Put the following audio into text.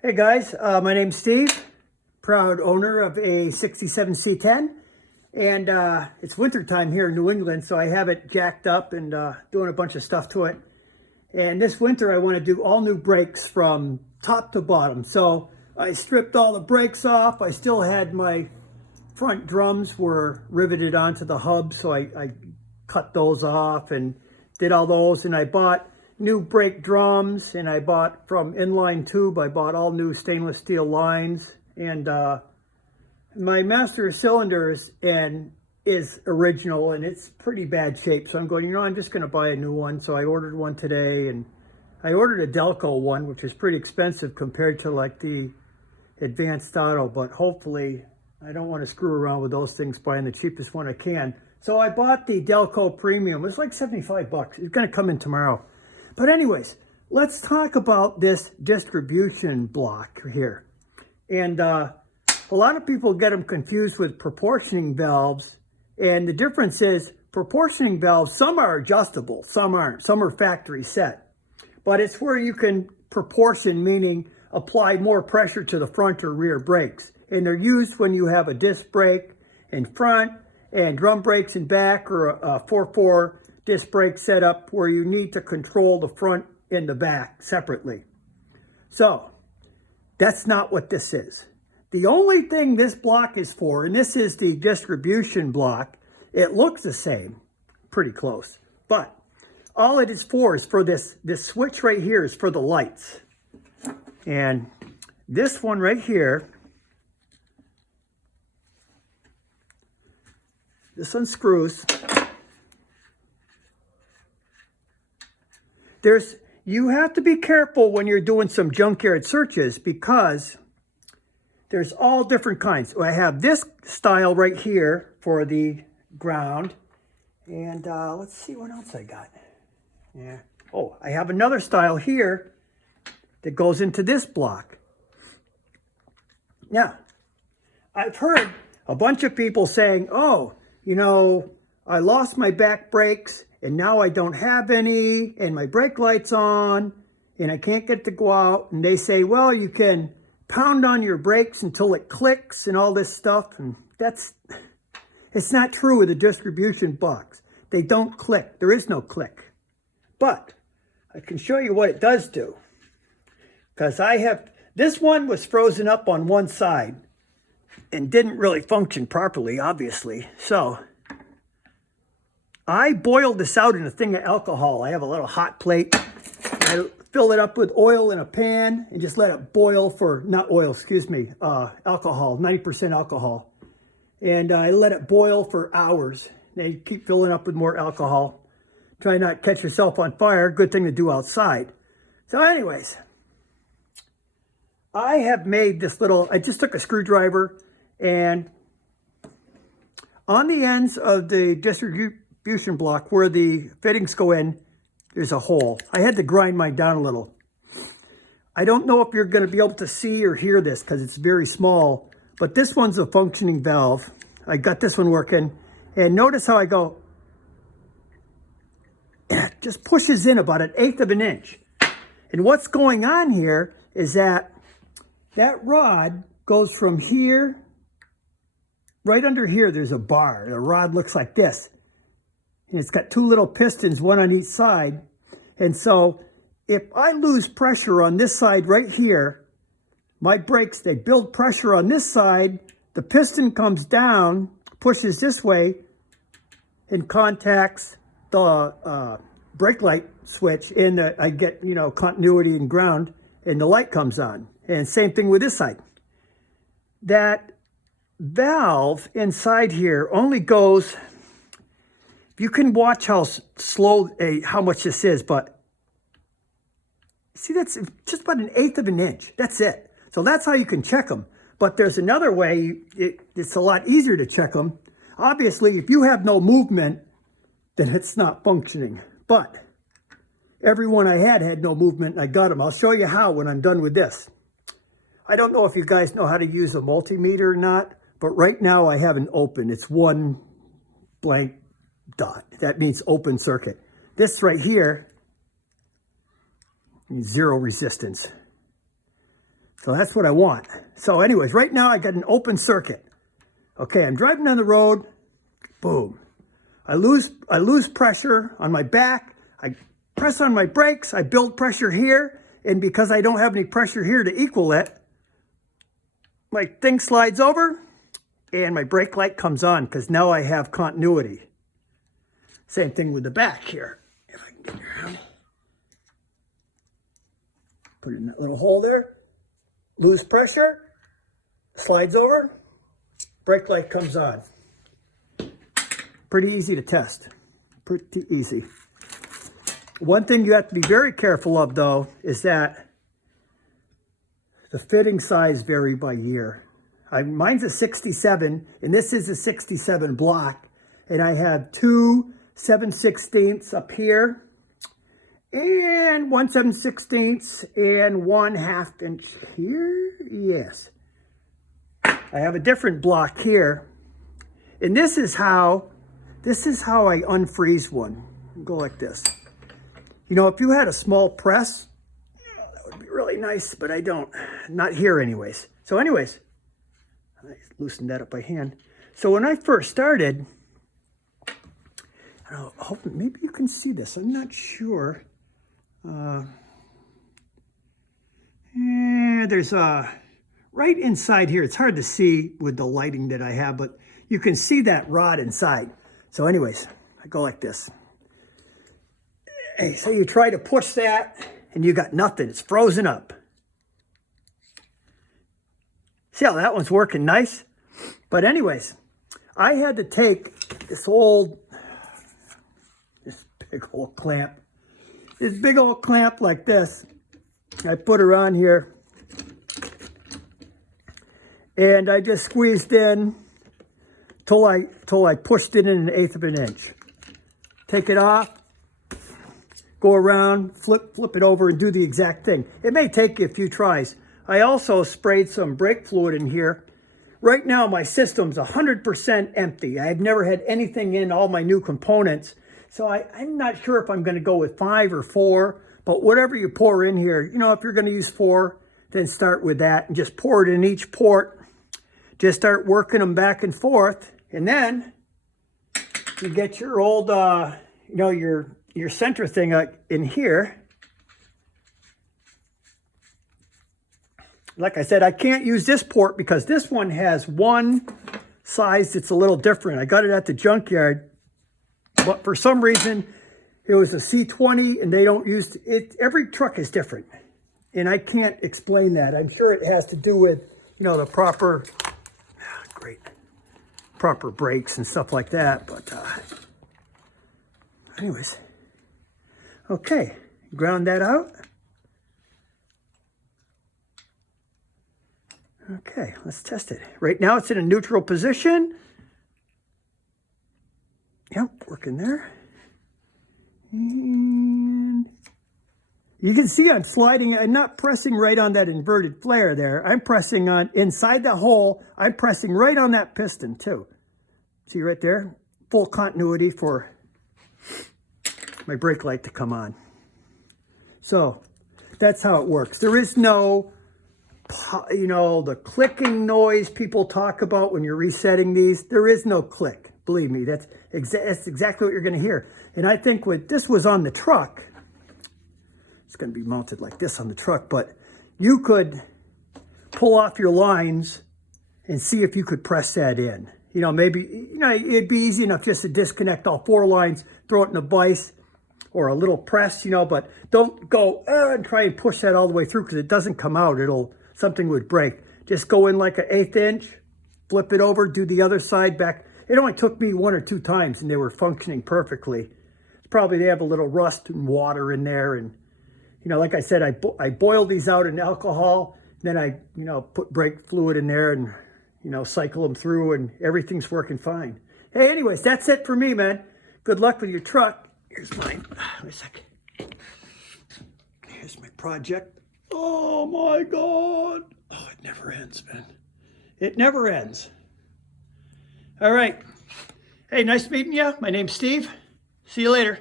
Hey guys, my name's Steve, proud owner of a 67 C10, and it's winter time here in New England, so I have it jacked up and doing a bunch of stuff to it. And this winter I want to do all new brakes from top to bottom. So I stripped all the brakes off. I still had my front drums were riveted onto the hub, so I cut those off and did all those, and I bought new brake drums, and I bought from inline tube, I bought all new stainless steel lines, and my master cylinders is original, and it's pretty bad shape, so I'm going, I'm just going to buy a new one. So I ordered one today, and I ordered a Delco one, which is pretty expensive compared to like the Advanced Auto, but hopefully I don't want to screw around with those things, buying the cheapest one I can. So I bought the Delco Premium. It was like 75 bucks. It's going to come in tomorrow. But anyways, let's talk about this distribution block here. And a lot of people get them confused with proportioning valves. And the difference is proportioning valves, some are adjustable, some aren't. Some are factory set. But it's where you can proportion, meaning apply more pressure to the front or rear brakes. And they're used when you have a disc brake in front and drum brakes in back, or a 4/4 disc brake setup where you need to control the front and the back separately. So that's not what this is. The only thing this block is for, and this is the distribution block, it looks the same, pretty close, but all it is for this switch right here is for the lights. And this one right here, this unscrews. You have to be careful when you're doing some junkyard searches, because there's all different kinds. I have this style right here for the ground. And let's see what else I got. Yeah. Oh, I have another style here that goes into this block. Now, I've heard a bunch of people saying, oh, I lost my back brakes and now I don't have any, and my brake light's on and I can't get to go out. And they say, well, you can pound on your brakes until it clicks and all this stuff. And it's not true with the distribution box. They don't click. There is no click. But I can show you what it does do. Because this one was frozen up on one side and didn't really function properly, obviously. So I boiled this out in a thing of alcohol. I have a little hot plate. I fill it up with oil in a pan and just let it boil for, not oil, excuse me, alcohol, 90% alcohol. And I let it boil for hours. Now you keep filling up with more alcohol. Try not to catch yourself on fire. Good thing to do outside. So anyways, I have made this I just took a screwdriver, and on the ends of the distribution block where the fittings go in, there's a hole. I had to grind mine down a little. I don't know if you're going to be able to see or hear this because it's very small, but this one's a functioning valve. I got this one working, and notice how I go, it just pushes in about 1/8 of an inch. And what's going on here is that rod goes from here, right under here, there's a bar. The rod looks like this. And it's got two little pistons, one on each side. And so if I lose pressure on this side right here, my brakes, they build pressure on this side. The piston comes down, pushes this way, and contacts the brake light switch. And I get, continuity and ground, and the light comes on. And same thing with this side. That valve inside here only goes, you can watch how slow, how much this is, but see, that's just about 1/8 of an inch. That's it. So that's how you can check them. But there's another way, it's a lot easier to check them. Obviously, if you have no movement, then it's not functioning. But every one I had no movement, and I got them. I'll show you how when I'm done with this. I don't know if you guys know how to use a multimeter or not, but right now I have an open. It's one blank dot. That means open circuit. This right here, zero resistance. So that's what I want. So anyways, right now I got an open circuit. Okay, I'm driving down the road, boom. I lose pressure on my back. I press on my brakes. I build pressure here. And because I don't have any pressure here to equal it, my thing slides over and my brake light comes on because now I have continuity. Same thing with the back here. If I can get around. Put it in that little hole there. Lose pressure. Slides over. Brake light comes on. Pretty easy to test. Pretty easy. One thing you have to be very careful of, though, is that the fitting size vary by year. Mine's a 67, and this is a 67 block. And I have two 7/16 up here, and one 7/16 and 1/2 inch here. Yes. I have a different block here. And this is how I unfreeze one. Go like this. You know, if you had a small press, that would be really nice, but I don't. Not here anyways. So anyways, I loosened that up by hand. So when I first started, I hope maybe you can see this. I'm not sure. There's right inside here. It's hard to see with the lighting that I have, but you can see that rod inside. So anyways, I go like this. Hey, so you try to push that and you got nothing. It's frozen up. See how that one's working nice? But anyways, I had to take this big old clamp. This big old clamp like this. I put her on here. And I just squeezed in till I pushed it in 1/8 of an inch. Take it off. Go around, flip it over, and do the exact thing. It may take you a few tries. I also sprayed some brake fluid in here. Right now, my system's 100% empty. I've never had anything in all my new components. So I'm not sure if I'm going to go with 5 or 4. But whatever you pour in here, you know, if you're going to use 4, then start with that. And just pour it in each port. Just start working them back and forth. And then you get your old, your center thing in here. Like I said, I can't use this port because this one has one size that's a little different. I got it at the junkyard, but for some reason it was a C20 and they don't use it. Every truck is different and I can't explain that. I'm sure it has to do with, you know, the proper brakes and stuff like that. But anyways. Okay, ground that out. Okay, let's test it. Right now it's in a neutral position. Yep, working there. And you can see I'm sliding, I'm not pressing right on that inverted flare there. I'm pressing on inside the hole. I'm pressing right on that piston too. See right there? Full continuity for my brake light to come on. So that's how it works. There is no, you know, the clicking noise people talk about when you're resetting these. There is no click. Believe me, that's exactly what you're going to hear. And I think this was on the truck. It's going to be mounted like this on the truck, but you could pull off your lines and see if you could press that in. You know, maybe, you know, it'd be easy enough just to disconnect all 4 lines, throw it in a vise or a little press, you know, but don't go and try and push that all the way through because it doesn't come out. Something would break. Just go in like an 1/8 inch, flip it over, do the other side back. It only took me 1 or 2 times and they were functioning perfectly. It's probably they have a little rust and water in there. And, you know, like I said, I boiled these out in alcohol. Then I, you know, put brake fluid in there and, you know, cycle them through and everything's working fine. Hey, anyways, that's it for me, man. Good luck with your truck. Here's mine. Wait a second. Here's my project. Oh my God. Oh, it never ends, man. It never ends. All right. Hey, nice meeting you. My name's Steve. See you later.